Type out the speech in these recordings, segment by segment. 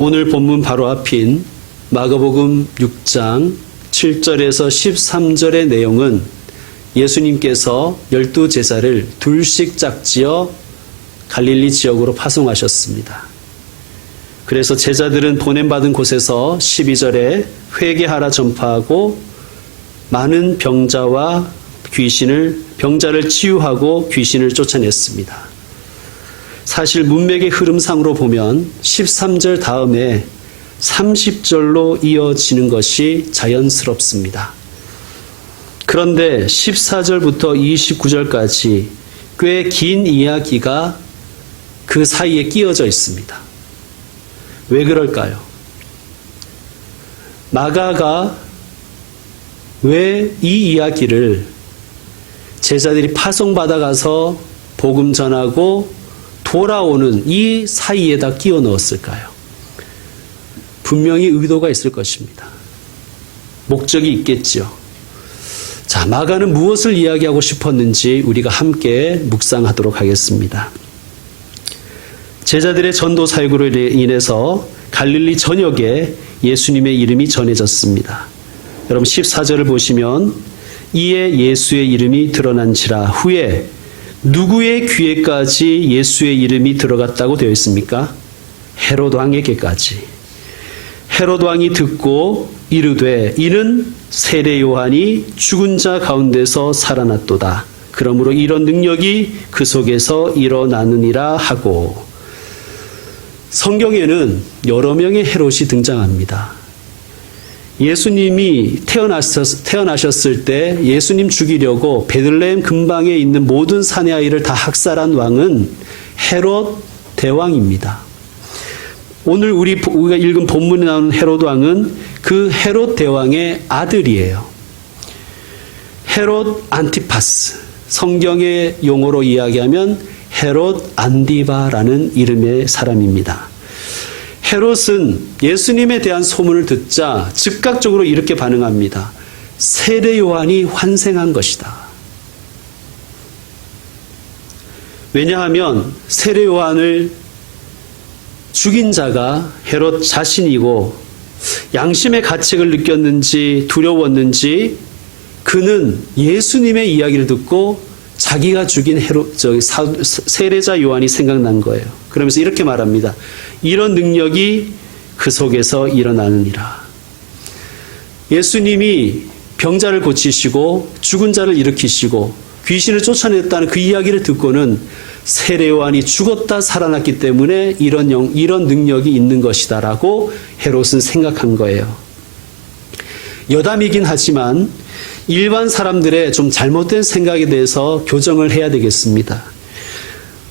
오늘 본문 바로 앞인 마가복음 6장 7절에서 13절의 내용은 예수님께서 12제자를 둘씩 짝지어 갈릴리 지역으로 파송하셨습니다. 그래서 제자들은 보냄받은 곳에서 12절에 회개하라 전파하고 많은 병자를 치유하고 귀신을 쫓아냈습니다. 사실 문맥의 흐름상으로 보면 13절 다음에 30절로 이어지는 것이 자연스럽습니다. 그런데 14절부터 29절까지 꽤 긴 이야기가 그 사이에 끼어져 있습니다. 왜 그럴까요? 마가가 왜 이 이야기를 제자들이 파송받아가서 복음 전하고 돌아오는 이 사이에다 끼워 넣었을까요? 분명히 의도가 있을 것입니다. 목적이 있겠지요. 자, 마가는 무엇을 이야기하고 싶었는지 우리가 함께 묵상하도록 하겠습니다. 제자들의 전도 사역으로 인해서 갈릴리 전역에 예수님의 이름이 전해졌습니다. 여러분 14절을 보시면 이에 예수의 이름이 드러난지라 후에 누구의 귀에까지 예수의 이름이 들어갔다고 되어 있습니까? 헤롯 왕에게까지. 헤롯 왕이 듣고 이르되 이는 세례 요한이 죽은 자 가운데서 살아났도다. 그러므로 이런 능력이 그 속에서 일어나느니라 하고. 성경에는 여러 명의 헤롯이 등장합니다. 예수님이 태어나셨을 때 예수님 죽이려고 베들레헴 근방에 있는 모든 사내 아이를 다 학살한 왕은 헤롯 대왕입니다. 오늘 우리가 읽은 본문에 나오는 헤롯 왕은 그 헤롯 대왕의 아들이에요. 헤롯 안티파스, 성경의 용어로 이야기하면 헤롯 안디바라는 이름의 사람입니다. 헤롯은 예수님에 대한 소문을 듣자 즉각적으로 이렇게 반응합니다. 세례 요한이 환생한 것이다. 왜냐하면 세례 요한을 죽인 자가 헤롯 자신이고 양심의 가책을 느꼈는지 두려웠는지 그는 예수님의 이야기를 듣고 자기가 죽인 세례자 요한이 생각난 거예요. 그러면서 이렇게 말합니다. 이런 능력이 그 속에서 일어나느니라. 예수님이 병자를 고치시고 죽은 자를 일으키시고 귀신을 쫓아냈다는 그 이야기를 듣고는 세례 요한이 죽었다 살아났기 때문에 이런 능력이 있는 것이다라고 헤롯은 생각한 거예요. 여담이긴 하지만 일반 사람들의 좀 잘못된 생각에 대해서 교정을 해야 되겠습니다.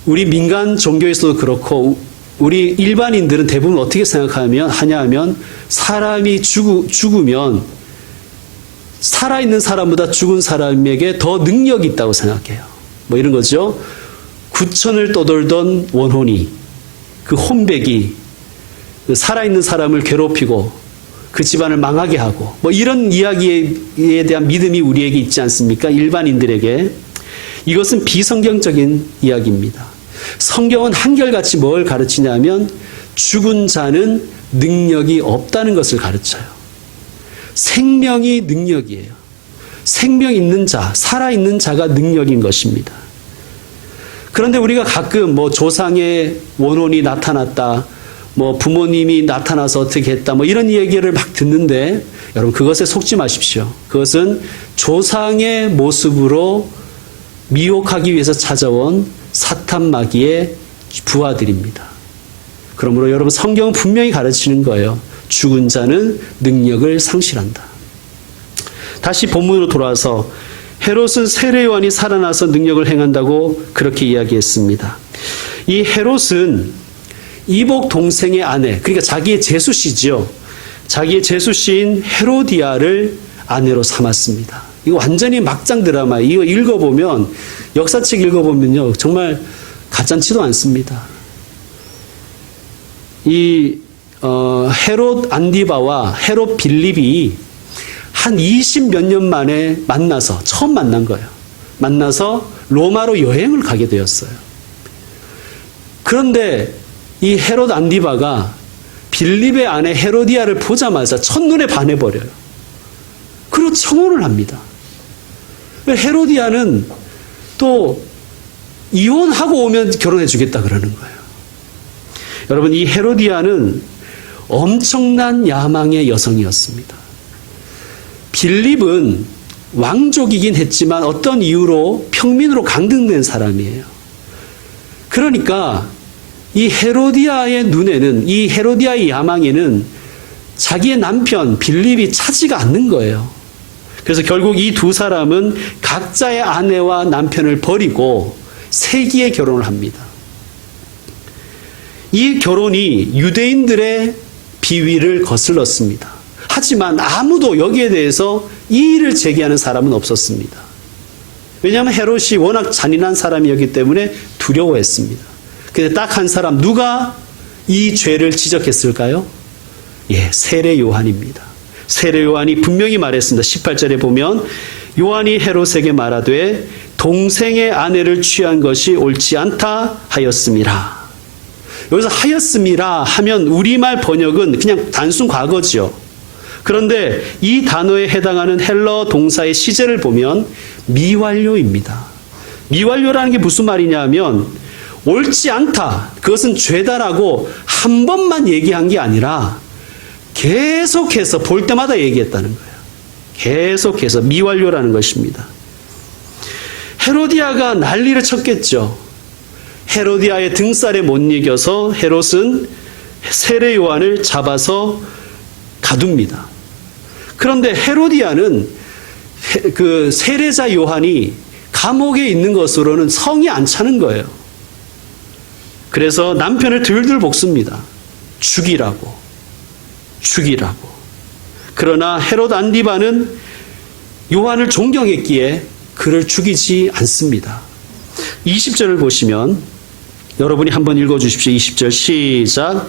우리 민간 종교에서도 그렇고 우리 일반인들은 대부분 어떻게 하냐면 사람이 죽으면 살아있는 사람보다 죽은 사람에게 더 능력이 있다고 생각해요. 뭐 이런 거죠. 구천을 떠돌던 원혼이, 그 혼백이 살아있는 사람을 괴롭히고 그 집안을 망하게 하고 뭐 이런 이야기에 대한 믿음이 우리에게 있지 않습니까? 일반인들에게. 이것은 비성경적인 이야기입니다. 성경은 한결같이 뭘 가르치냐면 죽은 자는 능력이 없다는 것을 가르쳐요. 생명이 능력이에요. 생명 있는 자, 살아있는 자가 능력인 것입니다. 그런데 우리가 가끔 뭐 조상의 원혼이 나타났다, 뭐 부모님이 나타나서 어떻게 했다, 뭐 이런 얘기를 막 듣는데 여러분 그것에 속지 마십시오. 그것은 조상의 모습으로 미혹하기 위해서 찾아온 사탄 마귀의 부하들입니다. 그러므로 여러분 성경은 분명히 가르치는 거예요. 죽은 자는 능력을 상실한다. 다시 본문으로 돌아와서 헤롯은 세례 요한이 살아나서 능력을 행한다고 그렇게 이야기했습니다. 이 헤롯은 이복 동생의 아내, 그러니까 자기의 제수씨죠. 자기의 제수씨인 헤로디아를 아내로 삼았습니다. 이거 완전히 막장 드라마예요. 이거 읽어보면, 역사책 읽어보면요, 정말 가짠치도 않습니다. 이 헤롯 안디바와 헤롯 빌립이 한 20몇 년 만에 만나서 처음 만난 거예요. 만나서 로마로 여행을 가게 되었어요. 그런데 이 헤롯 안디바가 빌립의 아내 헤로디아를 보자마자 첫눈에 반해버려요. 그리고 청혼을 합니다. 헤로디아는 또 이혼하고 오면 결혼해주겠다 그러는 거예요. 여러분, 이 헤로디아는 엄청난 야망의 여성이었습니다. 빌립은 왕족이긴 했지만 어떤 이유로 평민으로 강등된 사람이에요. 그러니까 이 헤로디아의 눈에는, 이 헤로디아의 야망에는 자기의 남편 빌립이 차지가 않는 거예요. 그래서 결국 이 두 사람은 각자의 아내와 남편을 버리고 세기의 결혼을 합니다. 이 결혼이 유대인들의 비위를 거슬렀습니다. 하지만 아무도 여기에 대해서 이의를 제기하는 사람은 없었습니다. 왜냐하면 헤롯이 워낙 잔인한 사람이었기 때문에 두려워했습니다. 근데 딱 한 사람, 누가 이 죄를 지적했을까요? 예, 세례 요한입니다. 세례 요한이 분명히 말했습니다. 18절에 보면 요한이 헤롯에게 말하되 동생의 아내를 취한 것이 옳지 않다 하였음이라. 여기서 하였음이라 하면 우리말 번역은 그냥 단순 과거죠. 그런데 이 단어에 해당하는 헬러 동사의 시제를 보면 미완료입니다. 미완료라는 게 무슨 말이냐 하면 옳지 않다, 그것은 죄다라고 한 번만 얘기한 게 아니라 계속해서 볼 때마다 얘기했다는 거예요. 계속해서 미완료라는 것입니다. 헤로디아가 난리를 쳤겠죠. 헤로디아의 등살에 못 이겨서 헤롯은 세례 요한을 잡아서 가둡니다. 그런데 헤로디아는 그 세례자 요한이 감옥에 있는 것으로는 성이 안 차는 거예요. 그래서 남편을 들들 볶습니다. 죽이라고. 그러나 헤롯 안디바는 요한을 존경했기에 그를 죽이지 않습니다. 20절을 보시면 여러분이 한번 읽어주십시오. 20절 시작.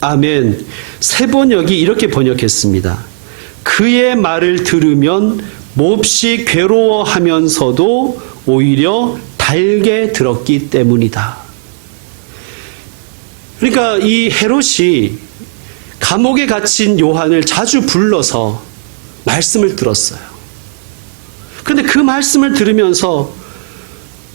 아멘. 세 번역이 이렇게 번역했습니다. 그의 말을 들으면 몹시 괴로워하면서도 오히려 달게 들었기 때문이다. 그러니까 이 헤롯이 감옥에 갇힌 요한을 자주 불러서 말씀을 들었어요. 그런데 그 말씀을 들으면서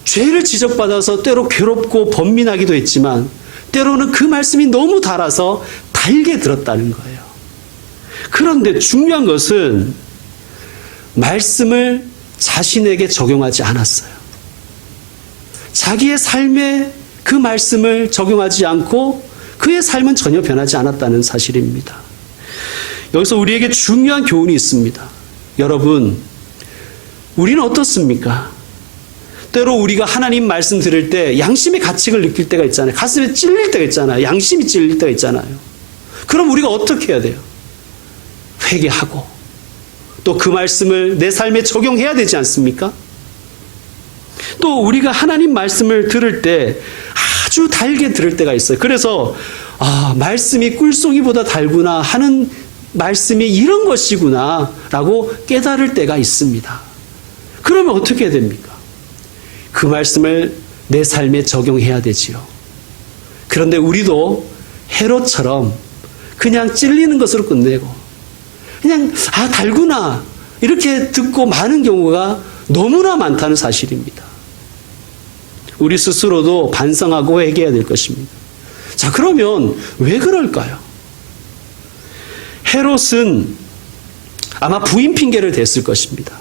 죄를 지적받아서 때로 괴롭고 번민하기도 했지만 때로는 그 말씀이 너무 달아서 달게 들었다는 거예요. 그런데 중요한 것은 말씀을 자신에게 적용하지 않았어요. 자기의 삶에 그 말씀을 적용하지 않고 그의 삶은 전혀 변하지 않았다는 사실입니다. 여기서 우리에게 중요한 교훈이 있습니다. 여러분, 우리는 어떻습니까? 때로 우리가 하나님 말씀 들을 때 양심의 가책을 느낄 때가 있잖아요. 가슴에 찔릴 때가 있잖아요. 양심이 찔릴 때가 있잖아요. 그럼 우리가 어떻게 해야 돼요? 회개하고 또 그 말씀을 내 삶에 적용해야 되지 않습니까? 또 우리가 하나님 말씀을 들을 때 아주 달게 들을 때가 있어요. 그래서 말씀이 꿀송이보다 달구나 하는 말씀이 이런 것이구나 라고 깨달을 때가 있습니다. 그러면 어떻게 해야 됩니까? 그 말씀을 내 삶에 적용해야 되지요. 그런데 우리도 헤롯처럼 그냥 찔리는 것으로 끝내고 그냥 달구나 이렇게 듣고 마는 경우가 너무나 많다는 사실입니다. 우리 스스로도 반성하고 회개해야 될 것입니다. 자, 그러면 왜 그럴까요? 헤롯은 아마 부인 핑계를 댔을 것입니다.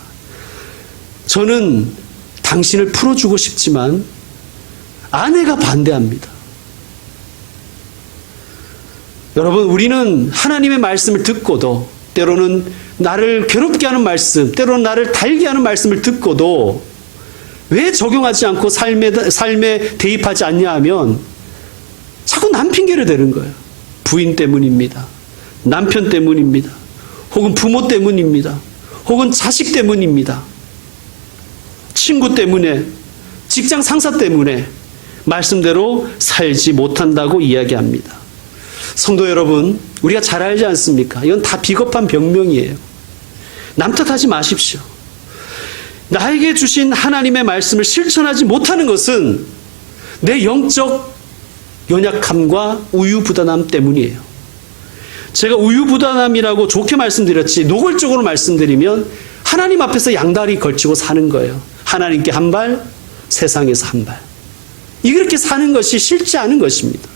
저는 당신을 풀어주고 싶지만 아내가 반대합니다. 여러분, 우리는 하나님의 말씀을 듣고도 때로는 나를 괴롭게 하는 말씀, 때로는 나를 달게 하는 말씀을 듣고도 왜 적용하지 않고 삶에 대입하지 않냐 하면 자꾸 남 핑계를 대는 거예요. 부인 때문입니다. 남편 때문입니다. 혹은 부모 때문입니다. 혹은 자식 때문입니다. 친구 때문에, 직장 상사 때문에 말씀대로 살지 못한다고 이야기합니다. 성도 여러분, 우리가 잘 알지 않습니까? 이건 다 비겁한 변명이에요. 남 탓하지 마십시오. 나에게 주신 하나님의 말씀을 실천하지 못하는 것은 내 영적 연약함과 우유부단함 때문이에요. 제가 우유부단함이라고 좋게 말씀드렸지 노골적으로 말씀드리면 하나님 앞에서 양다리 걸치고 사는 거예요. 하나님께 한 발, 세상에서 한 발. 이렇게 사는 것이 쉽지 않은 것입니다.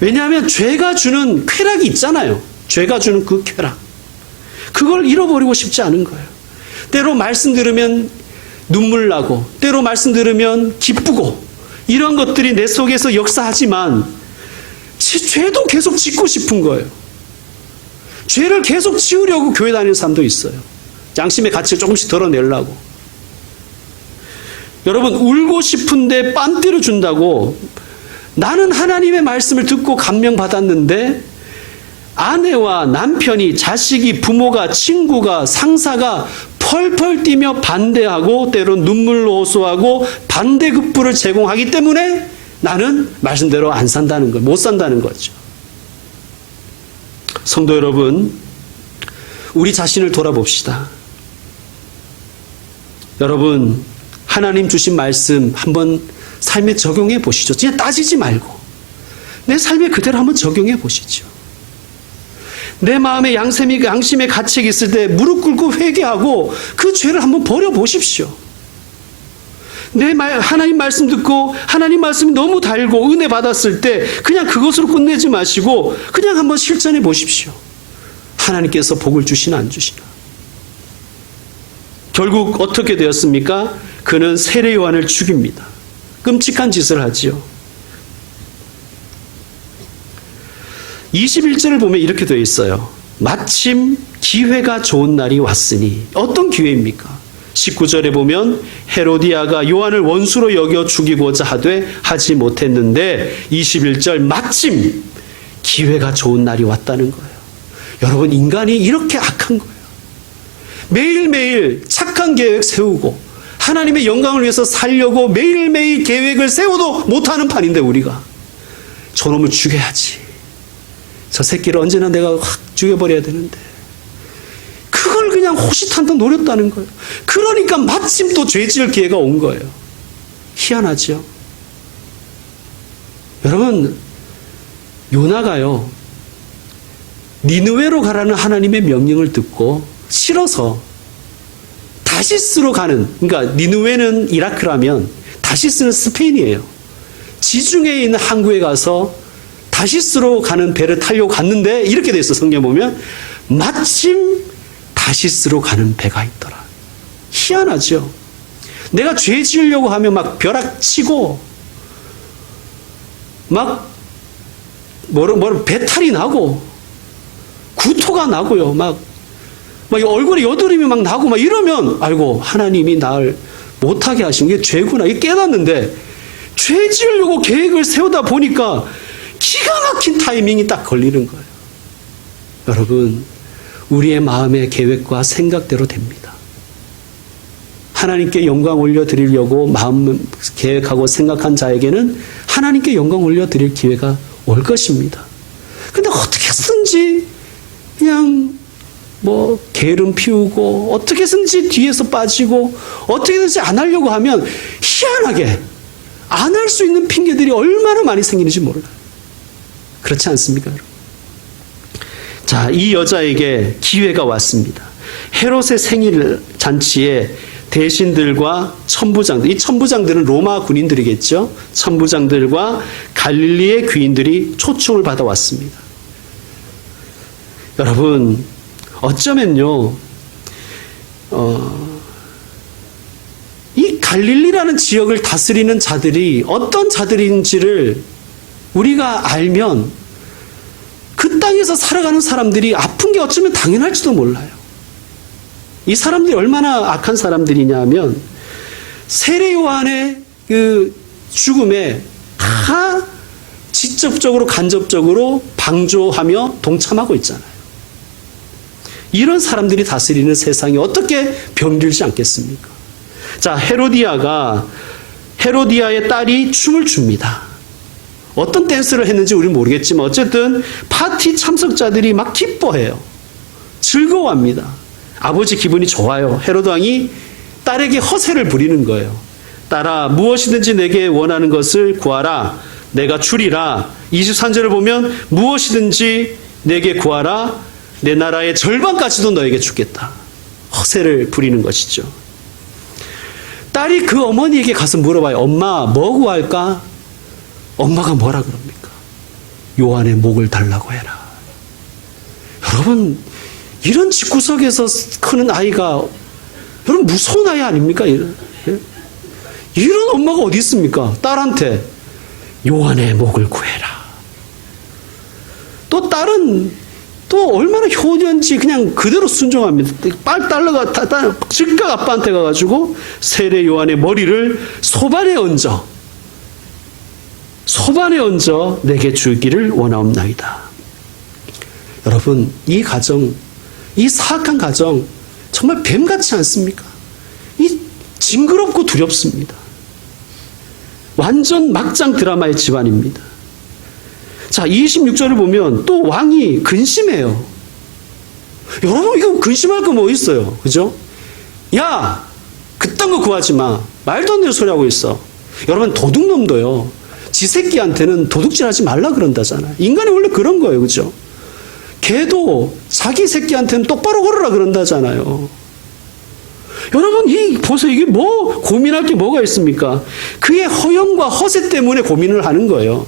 왜냐하면 죄가 주는 쾌락이 있잖아요. 죄가 주는 그 쾌락. 그걸 잃어버리고 싶지 않은 거예요. 때로 말씀 들으면 눈물 나고 때로 말씀 들으면 기쁘고 이런 것들이 내 속에서 역사하지만 죄도 계속 짓고 싶은 거예요. 죄를 계속 지우려고 교회 다니는 사람도 있어요. 양심의 가치를 조금씩 덜어내려고. 여러분, 울고 싶은데 빤 때려준다고 나는 하나님의 말씀을 듣고 감명받았는데 아내와 남편이, 자식이, 부모가, 친구가, 상사가 펄펄 뛰며 반대하고 때론 눈물로 호소하고 반대급부를 제공하기 때문에 나는 말씀대로 안 산다는 거, 못 산다는 거죠. 성도 여러분, 우리 자신을 돌아봅시다. 여러분, 하나님 주신 말씀 한번 삶에 적용해 보시죠. 그냥 따지지 말고 내 삶에 그대로 한번 적용해 보시죠. 내 마음에 양심의 가책이 있을 때 무릎 꿇고 회개하고 그 죄를 한번 버려보십시오. 하나님 말씀 듣고 하나님 말씀이 너무 달고 은혜 받았을 때 그냥 그것으로 끝내지 마시고 그냥 한번 실천해 보십시오. 하나님께서 복을 주시나 안 주시나. 결국 어떻게 되었습니까? 그는 세례 요한을 죽입니다. 끔찍한 짓을 하지요. 21절을 보면 이렇게 되어 있어요. 마침 기회가 좋은 날이 왔으니. 어떤 기회입니까? 19절에 보면 헤로디아가 요한을 원수로 여겨 죽이고자 하되 하지 못했는데 21절 마침 기회가 좋은 날이 왔다는 거예요. 여러분, 인간이 이렇게 악한 거예요. 매일매일 착한 계획 세우고 하나님의 영광을 위해서 살려고 매일매일 계획을 세워도 못하는 판인데 우리가 저놈을 죽여야지. 저 새끼를 언제나 내가 확 죽여버려야 되는데 그걸 그냥 호시탄도 노렸다는 거예요. 그러니까 마침 또 죄 지을 기회가 온 거예요. 희한하죠. 여러분, 요나가요 니느웨로 가라는 하나님의 명령을 듣고 싫어서 다시스로 가는, 그러니까 니느웨는 이라크라면 다시스는 스페인이에요. 지중해에 있는 항구에 가서 다시스로 가는 배를 타려고 갔는데 이렇게 돼 있어. 성경 보면 마침 다시스로 가는 배가 있더라. 희한하죠. 내가 죄 지으려고 하면 막 벼락치고 막 배탈이 나고 구토가 나고요. 막 얼굴에 여드름이 막 나고 막 이러면 아이고 하나님이 나를 못하게 하신 게 죄구나. 이게 깨닫는데 죄 지으려고 계획을 세우다 보니까 기가 막힌 타이밍이 딱 걸리는 거예요. 여러분, 우리의 마음의 계획과 생각대로 됩니다. 하나님께 영광 올려드리려고 마음 계획하고 생각한 자에게는 하나님께 영광 올려드릴 기회가 올 것입니다. 근데 어떻게든지 그냥 게으름 피우고 어떻게든지 뒤에서 빠지고 어떻게든지 안 하려고 하면 희한하게 안 할 수 있는 핑계들이 얼마나 많이 생기는지 몰라요. 그렇지 않습니까? 자, 이 여자에게 기회가 왔습니다. 헤롯의 생일 잔치에 대신들과 천부장들, 이 천부장들은 로마 군인들이겠죠. 천부장들과 갈릴리의 귀인들이 초청을 받아왔습니다. 여러분, 어쩌면요, 이 갈릴리라는 지역을 다스리는 자들이 어떤 자들인지를 우리가 알면 그 땅에서 살아가는 사람들이 아픈 게 어쩌면 당연할지도 몰라요. 이 사람들이 얼마나 악한 사람들이냐 하면 세례 요한의 그 죽음에 다 직접적으로 간접적으로 방조하며 동참하고 있잖아요. 이런 사람들이 다스리는 세상이 어떻게 병들지 않겠습니까? 자, 헤로디아의 딸이 춤을 춥니다. 어떤 댄스를 했는지 우리는 모르겠지만 어쨌든 파티 참석자들이 막 기뻐해요. 즐거워합니다. 아버지 기분이 좋아요. 헤로드 왕이 딸에게 허세를 부리는 거예요. 딸아, 무엇이든지 내게 원하는 것을 구하라. 내가 주리라. 23절을 보면 무엇이든지 내게 구하라. 내 나라의 절반까지도 너에게 주겠다. 허세를 부리는 것이죠. 딸이 그 어머니에게 가서 물어봐요. 엄마, 뭐 구할까? 엄마가 뭐라 그럽니까? 요한의 목을 달라고 해라. 여러분, 이런 집구석에서 크는 아이가 여러분 무서운 아이 아닙니까? 이런 엄마가 어디 있습니까? 딸한테 요한의 목을 구해라. 또 딸은 또 얼마나 효녀인지 그냥 그대로 순종합니다. 딸러가 즉각 아빠한테 가가지고 세례 요한의 머리를 소반에 얹어 내게 주기를 원하옵나이다. 여러분, 이 가정, 이 사악한 가정 정말 뱀 같지 않습니까? 이 징그럽고 두렵습니다. 완전 막장 드라마의 집안입니다. 자, 26절을 보면 또 왕이 근심해요. 여러분, 이거 근심할 거 뭐 있어요? 그죠? 야, 그딴 거 구하지 마. 말도 안 되는 소리 하고 있어. 여러분, 도둑놈도요, 지 새끼한테는 도둑질하지 말라 그런다잖아요. 인간이 원래 그런 거예요. 그죠? 걔도 자기 새끼한테는 똑바로 걸으라 그런다잖아요. 여러분, 보세요. 이게 뭐 고민할 게 뭐가 있습니까? 그의 허영과 허세 때문에 고민을 하는 거예요.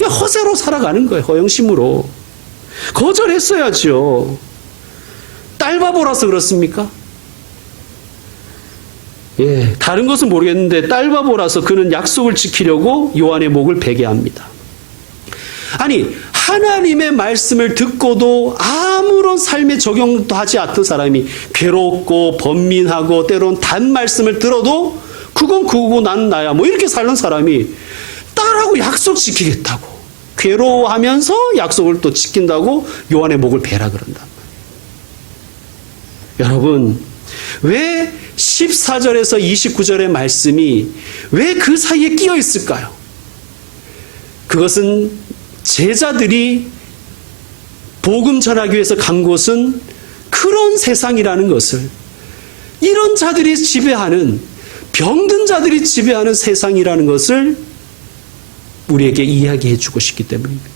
허세로 살아가는 거예요. 허영심으로. 거절했어야죠. 딸바보라서 그렇습니까? 예, 다른 것은 모르겠는데 딸바보라서 그는 약속을 지키려고 요한의 목을 베게 합니다. 아니, 하나님의 말씀을 듣고도 아무런 삶에 적용도 하지 않던 사람이 괴롭고 번민하고 때론 단 말씀을 들어도 그건 그거고 나는 나야 뭐 이렇게 살던 사람이 딸하고 약속 지키겠다고 괴로워하면서 약속을 또 지킨다고 요한의 목을 베라 그런단 말이에요. 여러분, 왜 14절에서 29절의 말씀이 왜 그 사이에 끼어 있을까요? 그것은 제자들이 복음 전하기 위해서 간 곳은 그런 세상이라는 것을, 이런 자들이 지배하는, 병든 자들이 지배하는 세상이라는 것을 우리에게 이야기해 주고 싶기 때문입니다.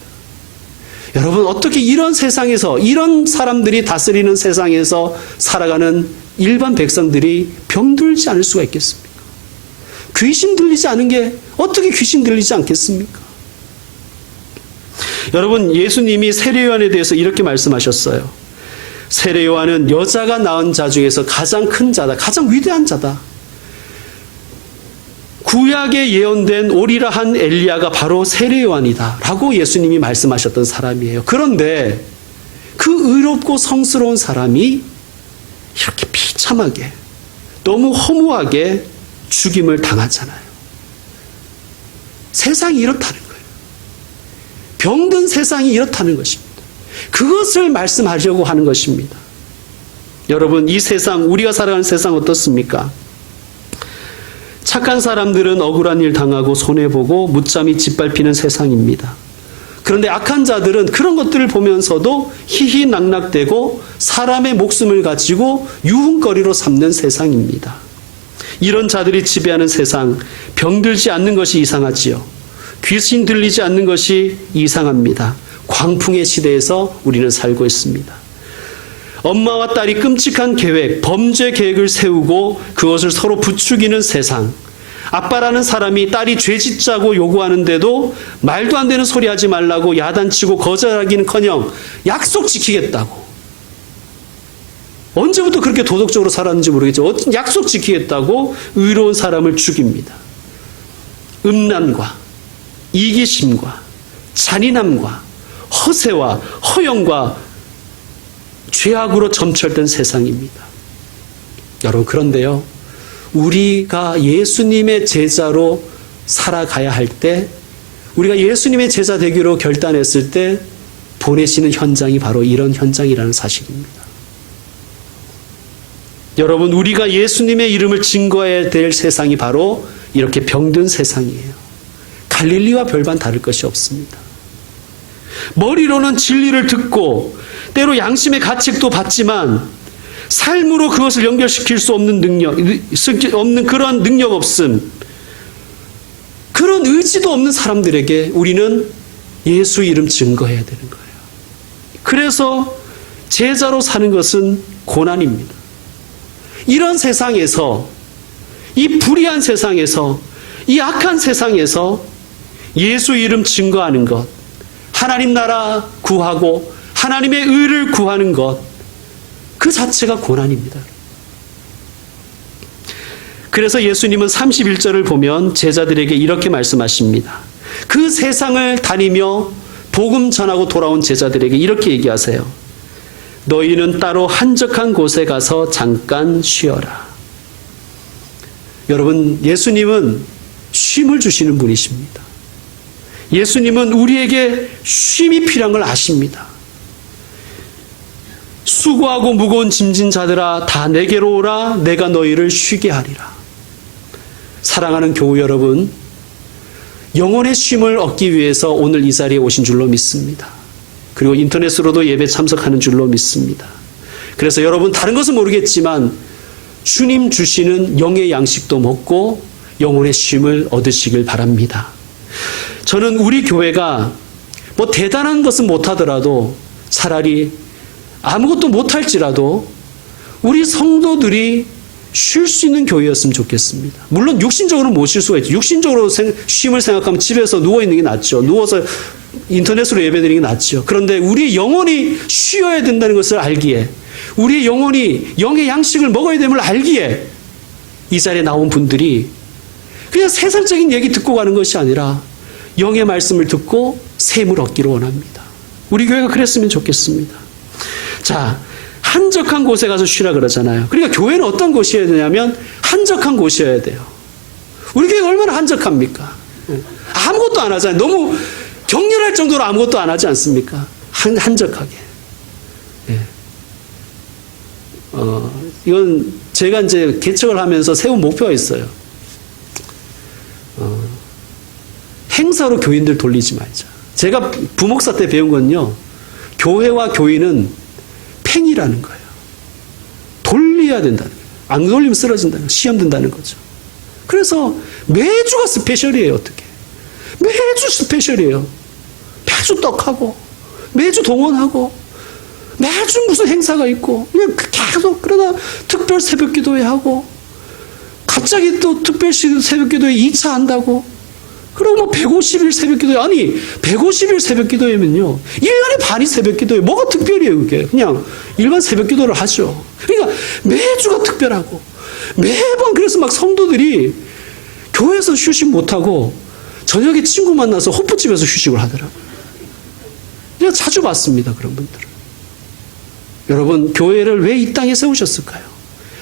여러분, 어떻게 이런 세상에서, 이런 사람들이 다스리는 세상에서 살아가는 일반 백성들이 병들지 않을 수가 있겠습니까? 귀신 들리지 않은 게 어떻게 귀신 들리지 않겠습니까? 여러분, 예수님이 세례 요한에 대해서 이렇게 말씀하셨어요. 세례 요한은 여자가 낳은 자 중에서 가장 큰 자다, 가장 위대한 자다. 구약에 예언된 오리라 한 엘리야가 바로 세례 요한이다 라고 예수님이 말씀하셨던 사람이에요. 그런데 그 의롭고 성스러운 사람이 이렇게 비참하게, 너무 허무하게 죽임을 당하잖아요. 세상이 이렇다는 거예요. 병든 세상이 이렇다는 것입니다. 그것을 말씀하려고 하는 것입니다. 여러분, 이 세상, 우리가 살아가는 세상 어떻습니까? 착한 사람들은 억울한 일 당하고 손해보고 무참히 짓밟히는 세상입니다. 그런데 악한 자들은 그런 것들을 보면서도 희희낙낙대고 사람의 목숨을 가지고 유흥거리로 삼는 세상입니다. 이런 자들이 지배하는 세상, 병들지 않는 것이 이상하지요. 귀신 들리지 않는 것이 이상합니다. 광풍의 시대에서 우리는 살고 있습니다. 엄마와 딸이 끔찍한 계획, 범죄 계획을 세우고 그것을 서로 부추기는 세상. 아빠라는 사람이 딸이 죄 짓자고 요구하는데도 말도 안 되는 소리 하지 말라고 야단치고 거절하기는커녕 약속 지키겠다고. 언제부터 그렇게 도덕적으로 살았는지 모르겠죠. 약속 지키겠다고 의로운 사람을 죽입니다. 음란과 이기심과 잔인함과 허세와 허영과 죄악으로 점철된 세상입니다. 여러분, 그런데요, 우리가 예수님의 제자로 살아가야 할 때, 우리가 예수님의 제자 되기로 결단했을 때 보내시는 현장이 바로 이런 현장이라는 사실입니다. 여러분, 우리가 예수님의 이름을 증거해야 될 세상이 바로 이렇게 병든 세상이에요. 갈릴리와 별반 다를 것이 없습니다. 머리로는 진리를 듣고 때로 양심의 가책도 받지만 삶으로 그것을 연결시킬 수 없는 그런 능력 없음, 그런 의지도 없는 사람들에게 우리는 예수 이름 증거해야 되는 거예요. 그래서 제자로 사는 것은 고난입니다. 이런 세상에서, 이 불의한 세상에서, 이 악한 세상에서 예수 이름 증거하는 것, 하나님 나라 구하고 하나님의 의를 구하는 것, 그 자체가 고난입니다. 그래서 예수님은 31절을 보면 제자들에게 이렇게 말씀하십니다. 그 세상을 다니며 복음 전하고 돌아온 제자들에게 이렇게 얘기하세요. 너희는 따로 한적한 곳에 가서 잠깐 쉬어라. 여러분, 예수님은 쉼을 주시는 분이십니다. 예수님은 우리에게 쉼이 필요한 걸 아십니다. 수고하고 무거운 짐진 자들아 다 내게로 오라. 내가 너희를 쉬게 하리라. 사랑하는 교우 여러분, 영혼의 쉼을 얻기 위해서 오늘 이 자리에 오신 줄로 믿습니다. 그리고 인터넷으로도 예배 참석하는 줄로 믿습니다. 그래서 여러분, 다른 것은 모르겠지만 주님 주시는 영의 양식도 먹고 영혼의 쉼을 얻으시길 바랍니다. 저는 우리 교회가 뭐 대단한 것은 못하더라도 차라리 아무것도 못할지라도 우리 성도들이 쉴 수 있는 교회였으면 좋겠습니다. 물론 육신적으로 못 쉴 수가 있죠. 육신적으로 쉼을 생각하면 집에서 누워있는 게 낫죠. 누워서 인터넷으로 예배드리는 게 낫죠. 그런데 우리 영혼이 쉬어야 된다는 것을 알기에, 우리의 영혼이 영의 양식을 먹어야 됨을 알기에 이 자리에 나온 분들이 그냥 세상적인 얘기 듣고 가는 것이 아니라 영의 말씀을 듣고 샘을 얻기를 원합니다. 우리 교회가 그랬으면 좋겠습니다. 자, 한적한 곳에 가서 쉬라 그러잖아요. 그러니까 교회는 어떤 곳이어야 되냐면 한적한 곳이어야 돼요. 우리 교회가 얼마나 한적합니까? 아무것도 안 하잖아요. 너무 격렬할 정도로 아무것도 안 하지 않습니까? 한적하게. 예. 이건 제가 이제 개척을 하면서 세운 목표가 있어요. 행사로 교인들 돌리지 말자. 제가 부목사 때 배운 건요, 교회와 교인은 팽이라는 거예요. 돌려야 된다는 거예요. 안 돌리면 쓰러진다는 거예요. 시험 든다는 거죠. 그래서 매주가 스페셜이에요. 어떻게? 매주 스페셜이에요. 매주 떡하고 매주 동원하고 매주 무슨 행사가 있고 계속 그러다 특별 새벽 기도회 하고 갑자기 또 특별 새벽 기도회 2차 한다고 그리고 뭐 150일 새벽 기도회, 아니 150일 새벽 기도회면요 1년에 반이 새벽 기도회, 뭐가 특별해요 그게. 그냥 일반 새벽 기도를 하죠. 그러니까 매주가 특별하고 매번 그래서 막 성도들이 교회에서 휴식 못하고 저녁에 친구 만나서 호프집에서 휴식을 하더라고요. 제가 자주 봤습니다. 그런 분들을. 여러분, 교회를 왜 이 땅에 세우셨을까요?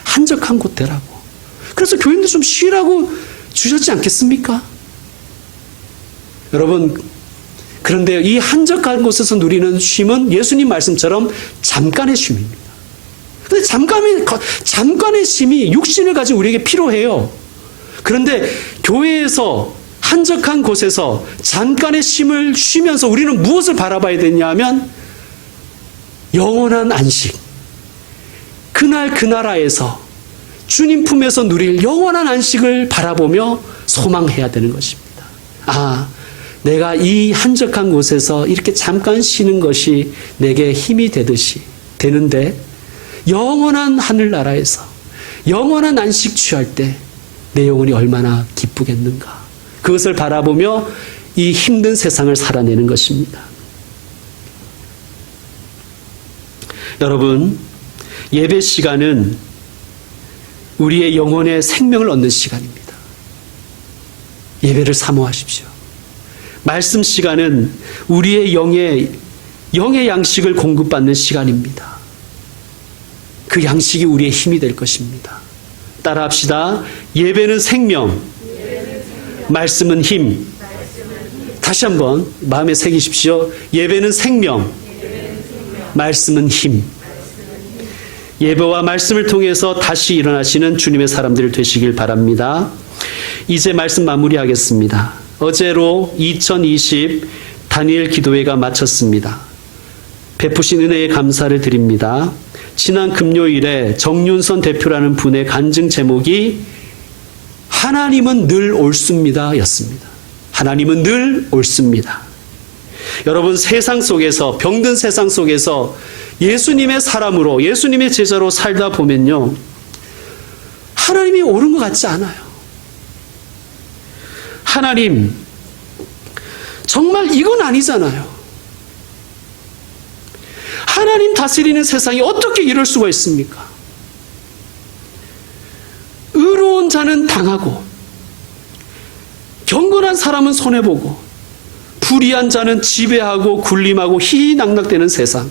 한적한 곳 되라고. 그래서 교인들 좀 쉬라고 주셨지 않겠습니까? 여러분, 그런데 이 한적한 곳에서 누리는 쉼은 예수님 말씀처럼 잠깐의 쉼입니다. 근데 잠깐의 쉼이 육신을 가지고 우리에게 필요해요. 그런데 교회에서 한적한 곳에서 잠깐의 쉼을 쉬면서 우리는 무엇을 바라봐야 되냐 하면 영원한 안식. 그날 그 나라에서 주님 품에서 누릴 영원한 안식을 바라보며 소망해야 되는 것입니다. 아, 내가 이 한적한 곳에서 이렇게 잠깐 쉬는 것이 내게 힘이 되는데 영원한 하늘나라에서 영원한 안식 취할 때 내 영혼이 얼마나 기쁘겠는가. 그것을 바라보며 이 힘든 세상을 살아내는 것입니다. 여러분, 예배 시간은 우리의 영혼의 생명을 얻는 시간입니다. 예배를 사모하십시오. 말씀 시간은 우리의 영의 양식을 공급받는 시간입니다. 그 양식이 우리의 힘이 될 것입니다. 따라합시다. 예배는 생명, 말씀은 힘. 다시 한번 마음에 새기십시오. 예배는 생명, 말씀은 힘. 예배와 말씀을 통해서 다시 일어나시는 주님의 사람들 되시길 바랍니다. 이제 말씀 마무리하겠습니다. 어제로 2020 다니엘 기도회가 마쳤습니다. 베푸신 은혜에 감사를 드립니다. 지난 금요일에 정윤선 대표라는 분의 간증 제목이 하나님은 늘 옳습니다 였습니다. 하나님은 늘 옳습니다. 여러분, 세상 속에서, 병든 세상 속에서 예수님의 사람으로, 예수님의 제자로 살다 보면요, 하나님이 옳은 것 같지 않아요. 하나님, 정말 이건 아니잖아요. 하나님 다스리는 세상이 어떻게 이럴 수가 있습니까? 의로운 자는 당하고, 경건한 사람은 손해보고, 불의한 자는 지배하고 군림하고 희희낙낙대는 세상.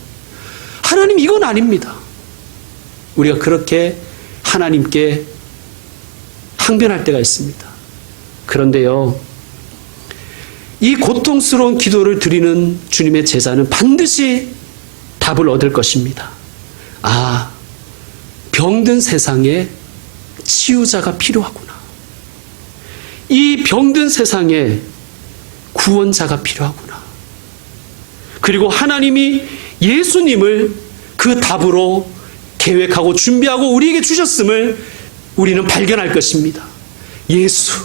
하나님, 이건 아닙니다. 우리가 그렇게 하나님께 항변할 때가 있습니다. 그런데요, 이 고통스러운 기도를 드리는 주님의 제자는 반드시 답을 얻을 것입니다. 아, 병든 세상에 치유자가 필요하구나. 이 병든 세상에 구원자가 필요하구나. 그리고 하나님이 예수님을 그 답으로 계획하고 준비하고 우리에게 주셨음을 우리는 발견할 것입니다. 예수.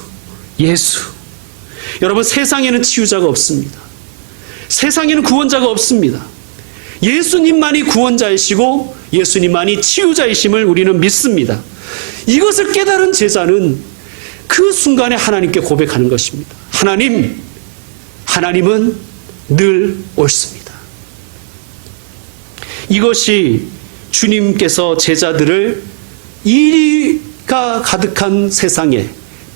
여러분, 세상에는 치유자가 없습니다. 세상에는 구원자가 없습니다. 예수님만이 구원자이시고 예수님만이 치유자이심을 우리는 믿습니다. 이것을 깨달은 제자는 그 순간에 하나님께 고백하는 것입니다. 하나님은 늘 옳습니다. 이것이 주님께서 제자들을 이리가 가득한 세상에,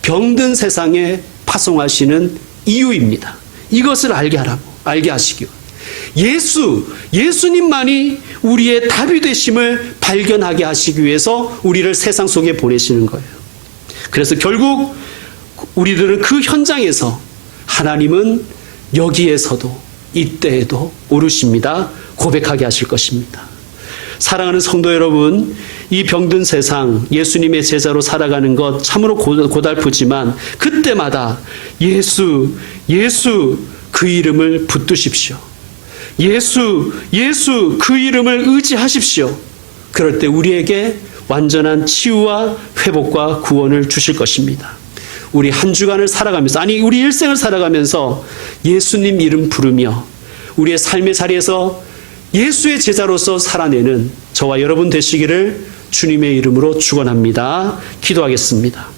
병든 세상에 파송하시는 이유입니다. 이것을 알게 하시기 바랍니다. 예수님만이 우리의 답이 되심을 발견하게 하시기 위해서 우리를 세상 속에 보내시는 거예요. 그래서 결국 우리들은 그 현장에서 하나님은 여기에서도 이때에도 옳으십니다 고백하게 하실 것입니다. 사랑하는 성도 여러분, 이 병든 세상 예수님의 제자로 살아가는 것 참으로 고달프지만 그때마다 예수 그 이름을 붙드십시오. 예수 그 이름을 의지하십시오. 그럴 때 우리에게 완전한 치유와 회복과 구원을 주실 것입니다. 우리 한 주간을 살아가면서, 아니 우리 일생을 살아가면서 예수님 이름 부르며 우리의 삶의 자리에서 예수의 제자로서 살아내는 저와 여러분 되시기를 주님의 이름으로 축원합니다. 기도하겠습니다.